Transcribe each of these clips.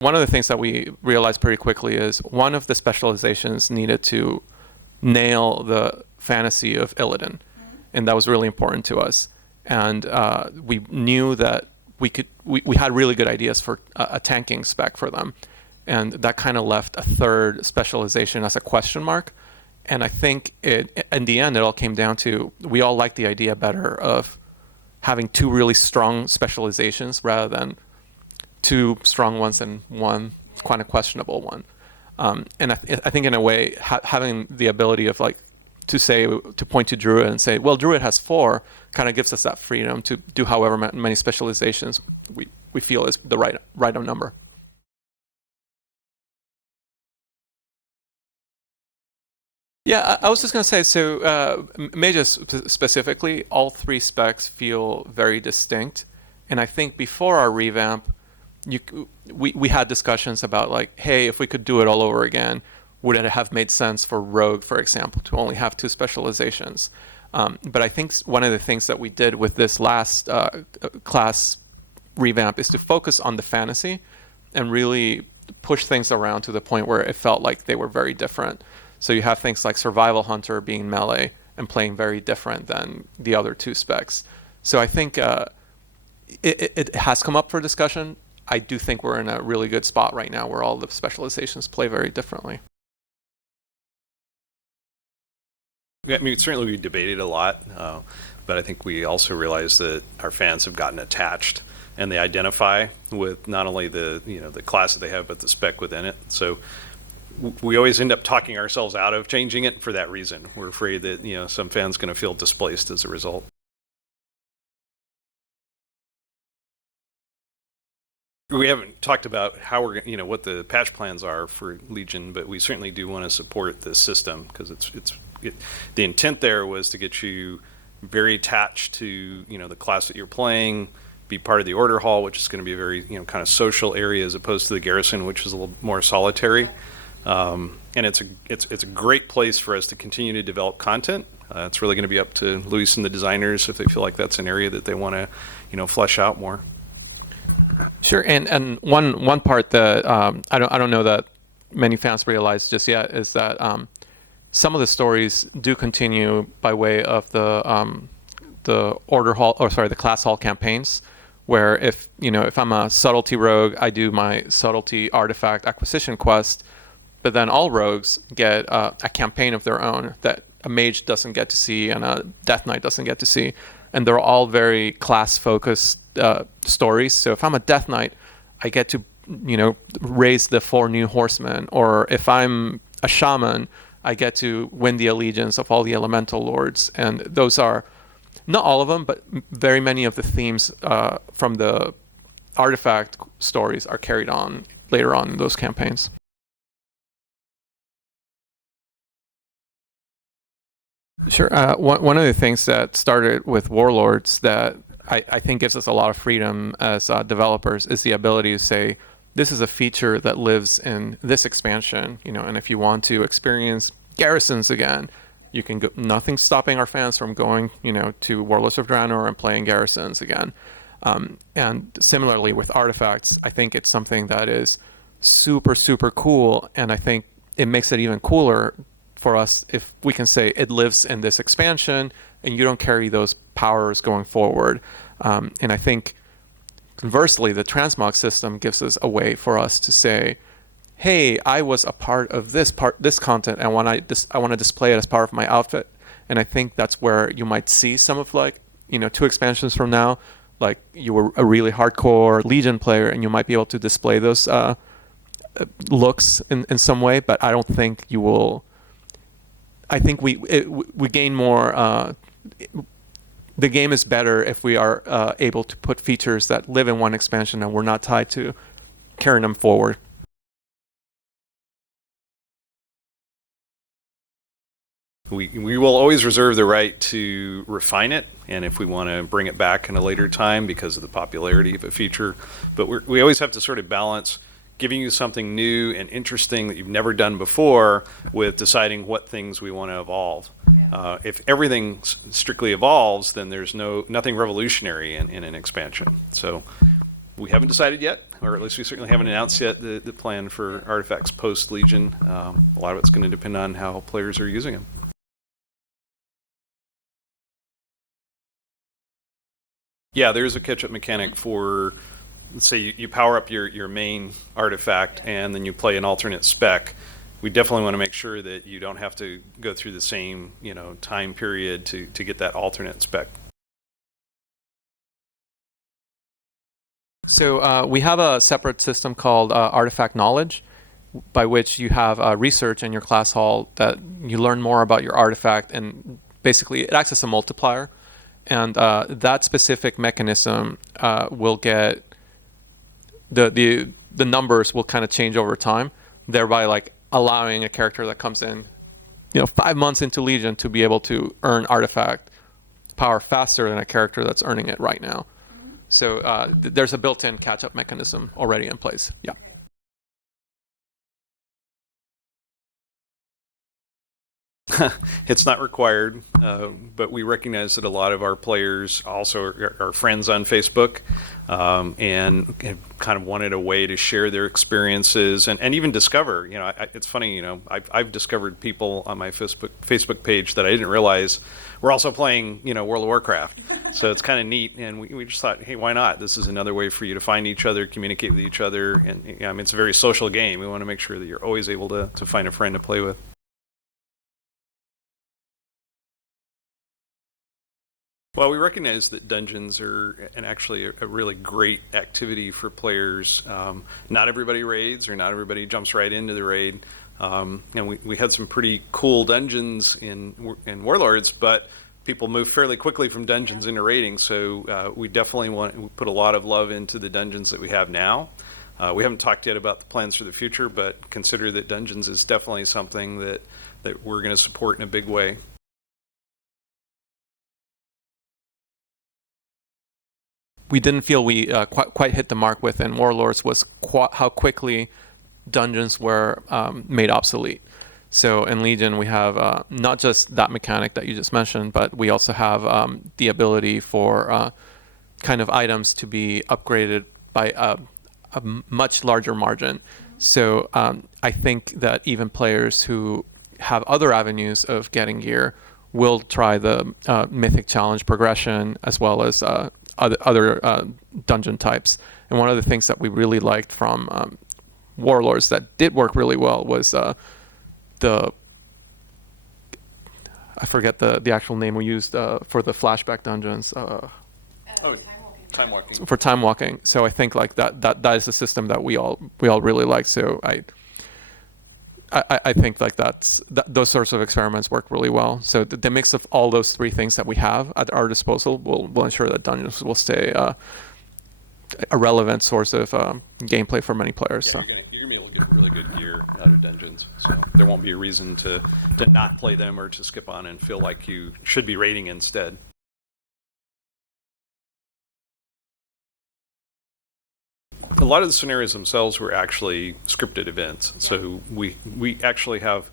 One of the things that we realized pretty quickly is one of the specializations needed to nail the fantasy of Illidan, and that was really important to us. And we knew that we had really good ideas for a tanking spec for them, and that kind of left a third specialization as a question mark. And I think in the end, it all came down to we all liked the idea better of having two really strong specializations rather than two strong ones and one kind of questionable one. And I think in a way, having the ability of to point to Druid and say, well, Druid has 4, kind of gives us that freedom to do however many specializations we feel is the right number. Yeah, I was just going to say, so Mages specifically, all 3 specs feel very distinct. And I think before our revamp, we had discussions about hey, if we could do it all over again, would it have made sense for Rogue, for example, to only have 2 specializations? But I think one of the things that we did with this last class revamp is to focus on the fantasy and really push things around to the point where it felt like they were very different. So you have things like Survival Hunter being melee and playing very different than the other 2 specs. So I think it has come up for discussion. I do think we're in a really good spot right now where all the specializations play very differently. I mean, certainly we debated a lot, but I think we also realized that our fans have gotten attached and they identify with not only the class that they have, but the spec within it. So we always end up talking ourselves out of changing it for that reason. We're afraid that some fans going to feel displaced as a result. We haven't talked about how we're what the patch plans are for Legion, but we certainly do want to support this system because the intent there was to get you very attached to the class that you're playing, be part of the Order Hall, which is going to be a very kind of social area as opposed to the Garrison, which is a little more solitary. And it's a great place for us to continue to develop content. It's really going to be up to Luis and the designers if they feel like that's an area that they want to flesh out more. Sure, and one part that I don't know that many fans realize just yet is that some of the stories do continue by way of the Order Hall, the Class Hall campaigns, where if I'm a subtlety rogue, I do my subtlety artifact acquisition quest, but then all rogues get a campaign of their own that a mage doesn't get to see and a Death Knight doesn't get to see, and they're all very class-focused stories. So if I'm a Death Knight, I get to raise the 4 new horsemen, or if I'm a shaman, I get to win the allegiance of all the elemental lords. And those are not all of them, but very many of the themes from the artifact stories are carried on later on in those campaigns. Sure. One of the things that started with Warlords that I think gives us a lot of freedom as developers is the ability to say, this is a feature that lives in this expansion, and if you want to experience garrisons again, you can go. Nothing's stopping our fans from going, to Warlords of Draenor and playing garrisons again. And similarly with artifacts, I think it's something that is super, super cool, and I think it makes it even cooler for us if we can say it lives in this expansion and you don't carry those powers going forward. And I think conversely, the transmog system gives us a way for us to say, hey, I was a part of this content, and I want to display it as part of my outfit. And I think that's where you might see some of 2 expansions from now, like you were a really hardcore Legion player and you might be able to display those looks in some way, but I don't think you will. I think we gain more. The game is better if we are able to put features that live in one expansion and we're not tied to carrying them forward. We will always reserve the right to refine it, and if we want to bring it back in a later time because of the popularity of a feature. But we always have to sort of balance giving you something new and interesting that you've never done before with deciding what things we want to evolve. Yeah. If everything strictly evolves, then there's nothing revolutionary in an expansion. So We haven't decided yet, or at least we certainly haven't announced yet the plan for artifacts post Legion. A lot of it's going to depend on how players are using them. Yeah, there's a catch-up mechanic for, let's say you power up your main artifact and then you play an alternate spec. We definitely want to make sure that you don't have to go through the same time period to get that alternate spec. So we have a separate system called Artifact Knowledge, by which you have research in your class hall that you learn more about your artifact, and basically it acts as a multiplier. And that specific mechanism will get the numbers will kind of change over time, thereby like allowing a character that comes in 5 months into Legion to be able to earn artifact power faster than a character that's earning it right now. So there's a built-in catch-up mechanism already in place. Yeah. It's not required, but we recognize that a lot of our players also are friends on Facebook, and have kind of wanted a way to share their experiences and even discover. It's funny. I've discovered people on my Facebook page that I didn't realize were also playing World of Warcraft. So it's kind of neat, and we just thought, hey, why not? This is another way for you to find each other, communicate with each other, and it's a very social game. We want to make sure that you're always able to find a friend to play with. Well, we recognize that dungeons are actually a really great activity for players. Not everybody raids, or not everybody jumps right into the raid. And we had some pretty cool dungeons in Warlords, but people move fairly quickly from dungeons into raiding. So we definitely we put a lot of love into the dungeons that we have now. We haven't talked yet about the plans for the future, but consider that dungeons is definitely something that we're going to support in a big way. We didn't feel we quite hit the mark with in Warlords was how quickly dungeons were made obsolete. So in Legion, we have not just that mechanic that you just mentioned, but we also have the ability for kind of items to be upgraded by a much larger margin. So I think that even players who have other avenues of getting gear will try the Mythic Challenge progression, as well as other dungeon types. And one of the things that we really liked from Warlords that did work really well was I forget the actual name we used for the flashback dungeons. Time walking. For time walking. So I think like that is a system that we all really like. So I think like those sorts of experiments work really well. So the mix of all those three things that we have at our disposal will ensure that dungeons will stay a relevant source of gameplay for many players. Yeah, so you're gonna be able to get really good gear out of dungeons. So there won't be a reason to not play them or to skip on and feel like you should be raiding instead. A lot of the scenarios themselves were actually scripted events. So we actually have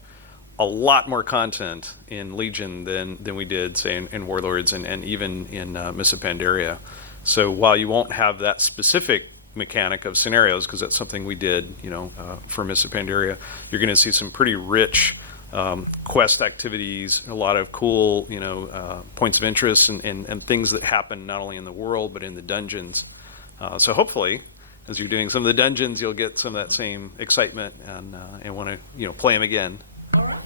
a lot more content in Legion than we did, say, in Warlords and even in Mists of Pandaria. So while you won't have that specific mechanic of scenarios, because that's something we did, for Mists of Pandaria, you're going to see some pretty rich quest activities, a lot of cool, points of interest and things that happen not only in the world but in the dungeons. So hopefully, as you're doing some of the dungeons, you'll get some of that same excitement and want to play them again. All right.